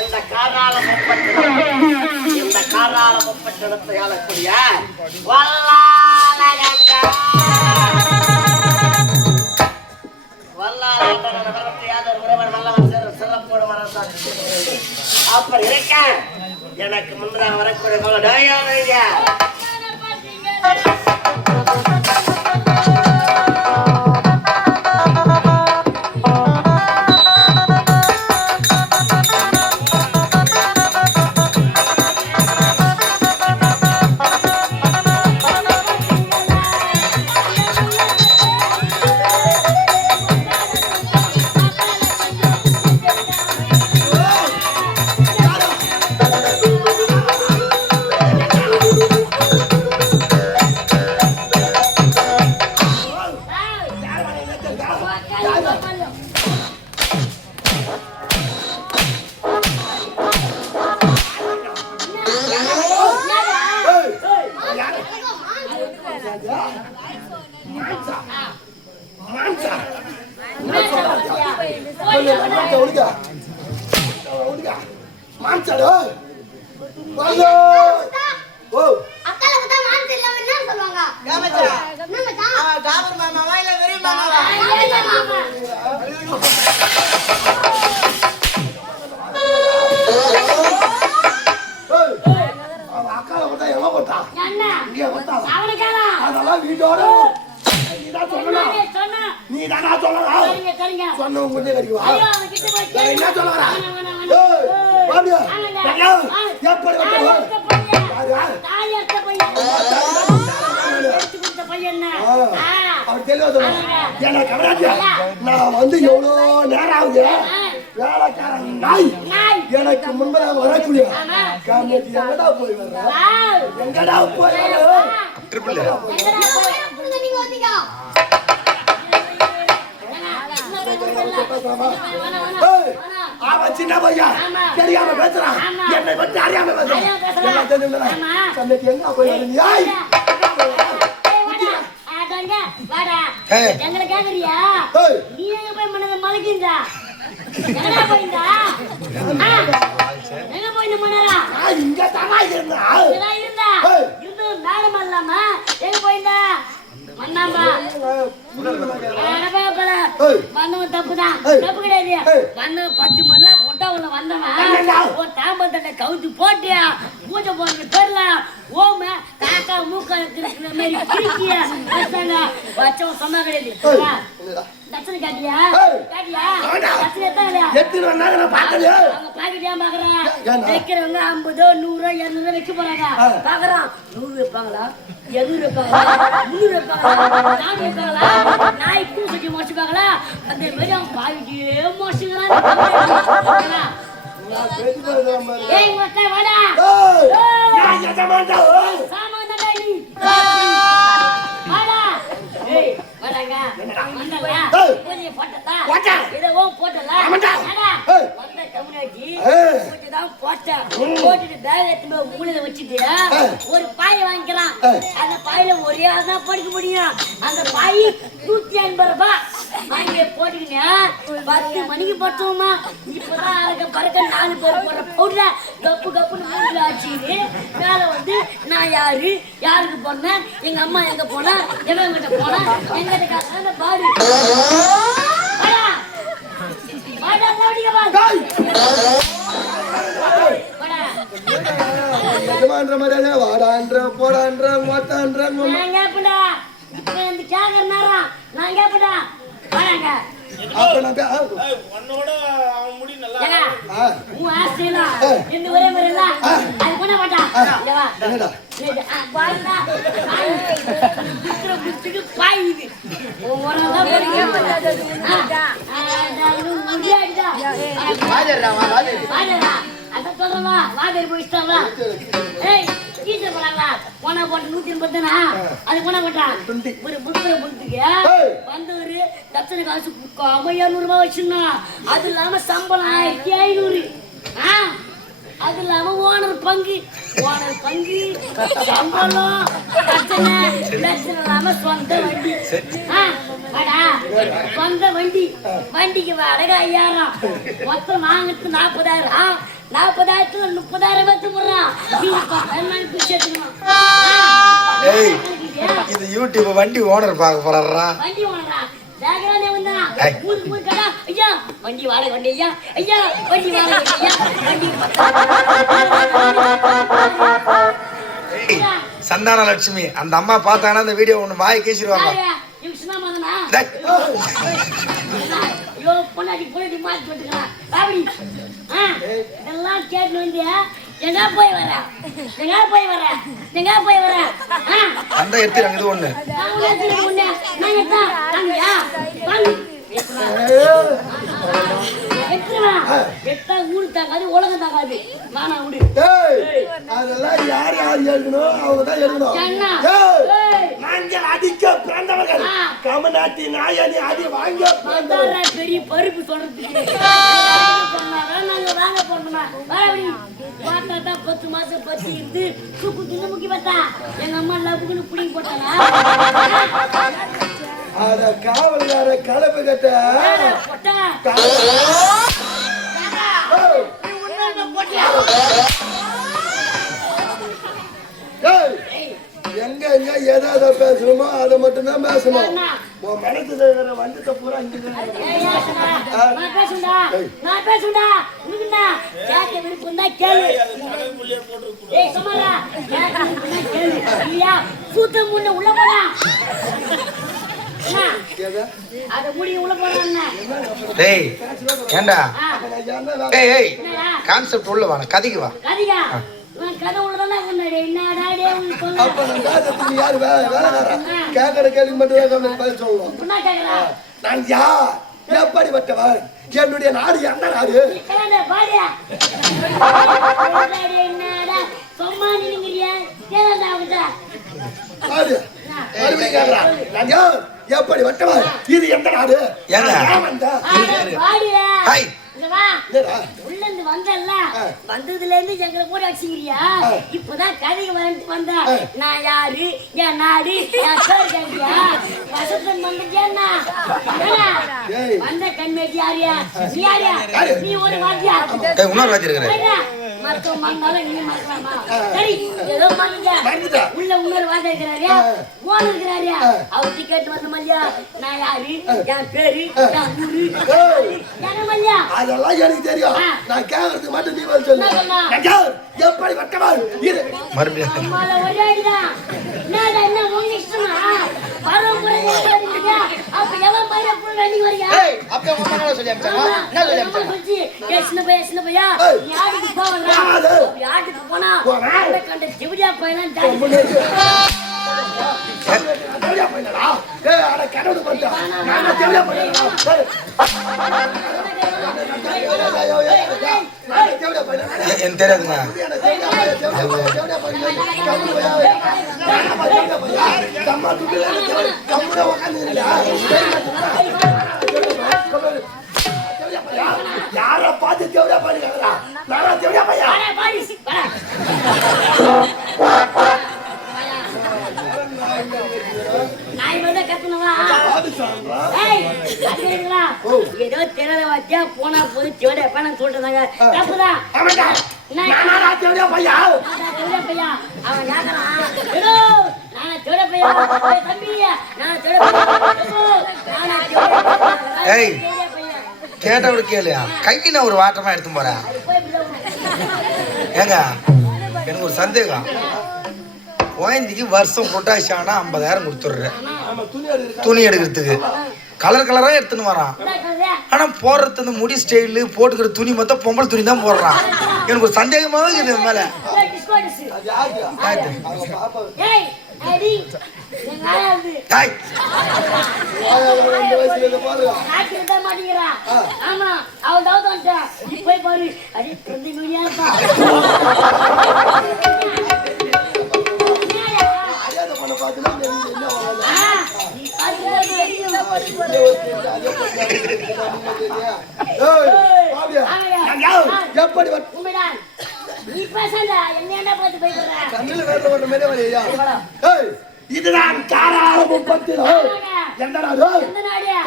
இந்த காரால முப்பட்டெடுத்து ஆளக்கூடிய அப்படி இருக்க எனக்கு முன்னதாக வரக்கூடிய நான் வந்து எவ்வளவு நேரம் ஆகுது வேலைக்காரன் நாய் எனக்கு முன்பதாக வரக்கூடிய எங்கடா போய் எங்கடா போய் அவன் சின்ன பையன் தெரியாம பேசுறான் என்னை பற்றி அறியாம பேசுறான் எங்க போய் எங்களை கேக்குறியா நீ எங்க போய் மனதை மலைக்கின்றா எங்கடா போயிருந்தா எங்க போயிருந்த மனரா இங்க தானா இருந்தா இருந்து நாடகம் இல்லாம எங்க போயிருந்தா மண்ணாம்பா மண்ணு தப்புதான் தப்பு கிடையாது மண்ணு 10 மணி பொட்டா உள்ள வந்தவன் ஒரு தாம்பத்தட்டை கவுத்து போட்டியா பூஜை போடுறது தெரியல ஓம காக்கா மூக்க இருக்கிற மாதிரி கிழிக்கிய வச்சவன் சொன்னா கிடையாது தட்சணை காட்டியா காட்டியா தட்சணை எத்தனை இல்லையா அவங்க பாக்கிட்டே பாக்குறான் வைக்கிறவங்க 50 100 200 வைக்க போறாங்க பாக்குறான் 100 வைப்பாங்களா 200 வைப்பாங்களா 300 வைப்பாங்களா 400 வைப்பாங்களா நாய் கூசட்டி முடிச்சுப்பாங்களா அந்த மாதிரி அவங்க பாக்கிட்டே முடிச்சுக்கிறான் ஏய் மொத்த வாடா சாமான் தான் நீ வாடா ஏய் வாடாங்க வந்தடா போய் போட்டடா இத ஓ போட்டல வாடா வந்த கம்யூனிட்டி போட்டுதான் போட்டுட்டு பேக் எடுத்து மூலையில வச்சிட்டு ஒரு பாய் வாங்கிக்கலாம் அந்த பாயில ஒரே ஆள் தான் படுக்க முடியும் அந்த பாய் 150 ரூபாய் வாங்கி போட்டுக்கினே 10 மணிக்கு படுத்தோமா இப்பதான் அழக பறக்க 4 பேர் போடுற பவுடர கப்பு கப்புன்னு மூஞ்சில ஆச்சு மேல வந்து நான் யாருக்கு போனேன் எங்க அம்மா எங்க போனா எவன் கிட்ட போனா எங்கிட்ட பாடு எஜமான்ற மாதிரியே வாடான்ற போடான்ற மொத்தான்ற நான் கேப்படா இப்ப இந்த கேக்குற நேரம் நான் கேப்படா வாடாங்க உன்னோட அவன் முடி நல்லா உன் ஆசையில இந்த ஒரே மாதிரி இல்ல அது பண்ண மாட்டான் பாயுது அத சொல்லவா வாதர் போயிட்டாங்களா ஏய் டீச்சர் போறாங்களா போனா போட்டு 130 அது போனா போட்டா ஒரு புத்தர புத்துக்கு வந்தவரு தச்சனை காசு கொடுக்காம 200 ரூபாய் வச்சுனா அது இல்லாம சம்பளம் 1500 அது இல்லாம ஓனர் பங்கு சம்பளம் தச்சனை இல்லாம சொந்த வண்டி சொந்த வண்டிக்கு வாடகை 5000 மொத்தம் வாங்கிட்டு 40000 40,000 30,000 பத்து போடுறான் இது யூடியூப் வண்டி ஓனர் பார்க்க போறாரா வண்டி ஓனரா ஜாகரானே வந்தா ஊருக்கு கடா ஐயா வண்டி வாடகை வண்டி ஐயா வண்டி வாடகை ஐயா வண்டி சந்தான லட்சுமி அந்த அம்மா பார்த்தாங்கன்னா அந்த வீடியோ ஒண்ணு வாய் கேசிடுவாங்க ஐயோ பொண்ணாடி மாத்தி போட்டுக்கிறான் பாபடி இதெல்லாம் கேட்டு வந்து எங்க போய் வர அந்த எடுத்துறாங்க இது ஒண்ணு ஊரு தாக்காது உலகம் தாக்காது நானா விடு அதெல்லாம் யார் எழுதணும் அவங்கதான் எழுதணும் அடிக்க பிறந்தவர்கள் கமநாட்டி நாயனி அடி வாங்க பெரிய பருப்பு சொல்றதுக்கு நாங்க வாங்க போறோம்னா பார்த்தா 10 மாசம் பத்தி இருந்து தூக்கு தின்னு முக்கி பார்த்தா எங்க அம்மா லப்புக்குன்னு புடிங்கி போட்டாங்க அட காவல்கார கலப்பு கட்ட எங்க எங்க ஏதாவது பேசணுமோ அதை மட்டும்தான் பேசணும் உன் மனசுல இருக்கிற வஞ்சத்தை பூரா நான் பேசுண்டா உனக்குண்ணா கேட்க விருப்பம் தான் கேளு ஏய் சும்மாடா கேட்க விருப்பம் தான் கேளு இல்லையா சூத்த முன்ன உள்ள போடா அத முடி உள்ள போறானே டேய் ஏண்டா ஏய் கான்செப்ட் உள்ள வா கதிக்கு வா கதிகா நான் கதை உள்ளதானே சொன்னேன் என்னடா டேய் உங்களுக்கு சொல்ல அப்ப நான் பேசறது யார் வேலைக்கார கேக்குற கேள்வி மட்டும் பதில் சொல்லணும் என்ன கேக்குறா நான் யார் எப்படிப்பட்டவன் என்னுடைய நாடு எந்த நாடு என்னடா பாடியா என்னடா சும்மா நின்னுங்கறியா கேளடா அவட்ட பாரு மறுபடியும் கேக்குறான் நான் யார் எப்படிப்பட்டவன் இது எந்த நாடு ஏன் வந்தா பாடியா ஹாய் உள்ள இருந்து வந்தல்ல வந்ததுல இருந்து எங்களை போட அடிச்சிக்கிறியா இப்பதான் கதைக்கு வந்தா நான் யாரு என் நாடு என் பேர் கேட்டியா வசத்தன் வந்துட்டியா வந்த கண்மேட்டி யாரியா நீ யாரியா நீ ஒரு வாத்தியா இன்னொரு வாத்தி இருக்கிற மத்தம் மறந்தாலும் நீ மறக்கலாமா சரி ஏதோ மறந்துட்ட உள்ள இன்னொரு வாத்தியா இருக்கிறாரியா போன இருக்கிறாரியா அவர் டிக்கெட் வந்த மல்லியா நான் யாரு என் பேரு என் ஊரு என்ன மல்லியா அதெல்லாம் எனக்கு தெரியும் நான் கேக்குறதுக்கு மட்டும் நீ பதில் சொல்லு நான் யார் எப்படி வட்டவன் இரு மறுபடியும் அம்மால ஒரே அடிடா என்னடா என்ன உங்க இஷ்டமா பரம்பரை நீங்க அப்ப எல்லாம் பைய புள்ள நீ வரியா ஏய் அப்ப உங்க அம்மா சொல்லி அம்ச்சாங்க என்ன சொல்லி அம்ச்சாங்க சின்ன பையா நீ ஆடிக்கு போவல ஆடிக்கு போனா அந்த கண்ட ஜிவியா பையலாம் ஜாடி தேவையா போயிடா ஏய் அட கடவுள் பண்ணா நான் தேவையா போயிடா எனக்கு தெரியாதுங்க யார பார்த்து தேவையா பண்ணிக்கிறா நானா தேவையா பையா ஏதோ தெரியல வாத்தியா போனா போது தேவையா பணம் சொல்றாங்க தப்புதான் பையா அவன் கேக்குறான் நானா தேவையா பையா தம்பி நானா தேவையா பையா ஏய் கேட்ட விட கேளு. கைக்கு நான் ஒரு வாட்டமா எடுத்து போறேன். ஏங்க எனக்கு ஒரு சந்தேகம். குழந்தைக்கு வருஷம் பொட்டாசி ஆனா 50,000 கொடுத்துடுறேன் துணி எடுக்கிறதுக்கு. கலர் கலரா எடுத்துன்னு வரான். ஆனா போடுறது இந்த முடி ஸ்டைலு போட்டுக்கிற துணி மொத்தம் பொம்பளை துணி தான் போடுறான். எனக்கு ஒரு சந்தேகமாவே இது மேல. இதுதான் காராள முப்பத்திலோ.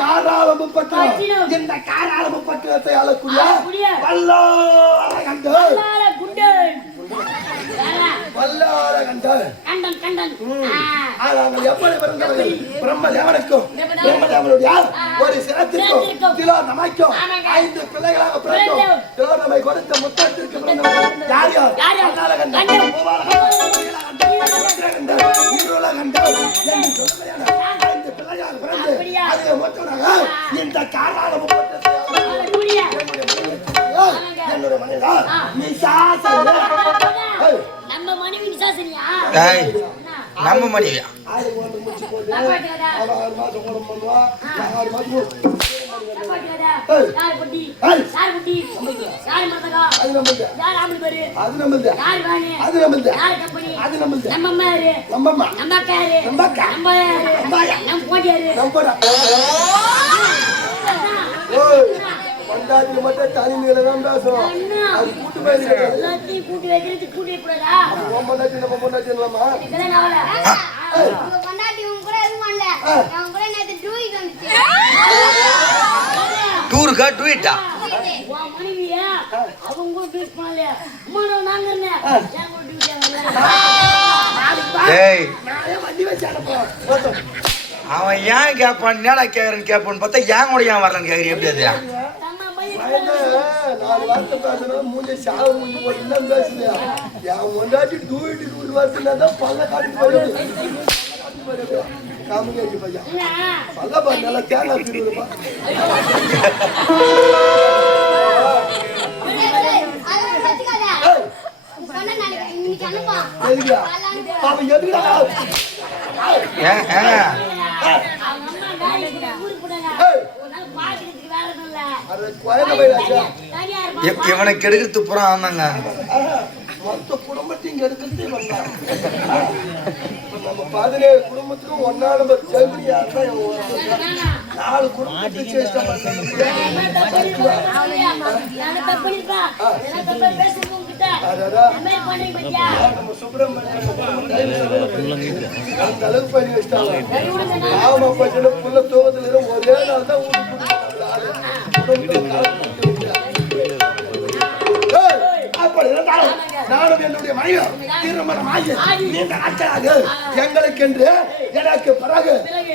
காராள முப்பத்திலோ இந்த காராள முப்பத்திலத்தை ஆளக்கூடிய பிரம்மதேவனுக்கும் பிரம்மதேவனுடைய ஒரு சிரத்திற்கும் திலோத்தமைக்கும் 5 பிள்ளைகளாக பிறக்கும். திலோத்தமை கொடுத்த முத்தத்திற்கு யார் யார்? இந்த காராள முப்பத்தை என்னுடைய மனைவா நீ சாசன நம்ம மனைவி சாசனியா? நம்ம மனைவியா? பொண்டாட்டி மட்டும் தனிமையில தான் பேசுவோம். அது கூட்டு கூட்டி வைக்கிறது கூட்டி போடா. பொண்டாட்டி நம்ம பொண்டாட்டி இல்லமா? டூருக்கா டூயிட்டா? மனைவியா அவங்க டூட் பண்ணல. அம்மா நாங்க என்ன வண்டி வச்சு அனுப்புவோம். அவன் ஏன் கேட்பான் என்னடா கேட்கறேன்னு கேட்பான்னு பார்த்தா ஏன் கூட ஏன் வரலன்னு கேட்குறீ எப்படி அது? 4 வார்த்தை பேசணும் மூஞ்சி சாவு மூஞ்சி போட்டுலாம் பேசுறியா? என் முன்னாடி டூயிட்டு 2 வார்த்தைனா தான் பல்ல காட்டி போயிடுது. காமிங்க பையா பல்ல பா நல்லா தேங்காய் திருடுப்பா. அவன் எதுக்குடா இவனை கெடுக்கிறது புறம் ஆமாங்க. மொத்த குடும்பத்தையும் கெடுக்கிறது நம்ம 17 குடும்பத்துக்கும் ஒன்னா நம்பர் ஜெர்மனியா தான் 4 குடும்பத்தை சேஷ்டா நம்ம சுப்பிரமணியன் அந்த அளவுக்கு பண்ணி வச்சிட்டாங்க. ஆமா பச்சனை புள்ள தூக்கத்துல ஒரே நாள் தான் நானும் என்னுடைய மனைவி திருமணமாகி நீண்ட நாட்களாக எங்களுக்கென்று எனக்கு பிறகு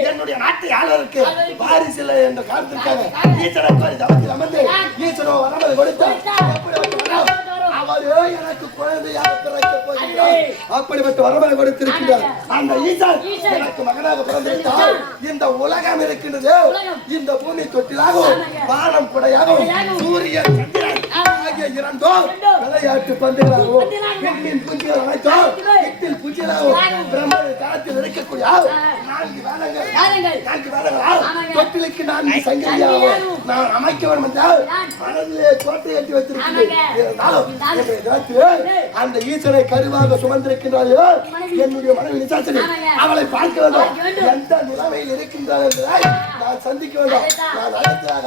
என்னுடைய நாட்டை ஆளுநருக்கு வாரிசில்லை என்ற காலத்திற்காக ஈசனை தவத்தில் அமர்ந்து ஈசனோ வரமதை கொடுத்தார். அவரே எனக்கு குழந்தையாக பிறக்க போகிறார். அப்படிப்பட்ட வரமதை கொடுத்திருக்கிறார். அந்த ஈசன் எனக்கு மகனாக பிறந்திருந்தால் இந்த உலகம் இருக்கின்றது. இந்த பூமி தொட்டிலாகவும் வானம் குடையாகவும் சூரியன் சந்திரன் ஆகிய 2 விளையாட்டு பந்துகளாகவும் பெண்ணின் குஞ்சுகள் அனைத்தும் எட்டில் குஞ்சுகளாகவும் பிரம்ம காலத்தில் இருக்கக்கூடிய 4 வேதங்களால் தொட்டிலுக்கு 4 சங்கிலியாகவும் நான் அமைக்க வேண்டும் என்றால் மனதிலே கோட்டை கட்டி வைத்திருக்கிறேன். அந்த ஈசனை கருவாக சுமந்திருக்கின்றாயோ என்னுடைய மனைவி நிசாசனி அவளை பார்க்க வேண்டும். எந்த நிலைமையில் இருக்கின்றார் என்பதை நான் சந்திக்க வேண்டும். நான் அழைத்ததாக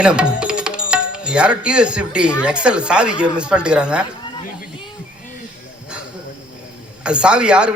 என்ன யாரும் டிவிஎஸ் 50 எக்ஸல் சாவிக்கு மிஸ் பண்ணிட்டுக்கிறாங்க. அது சாவி யாரு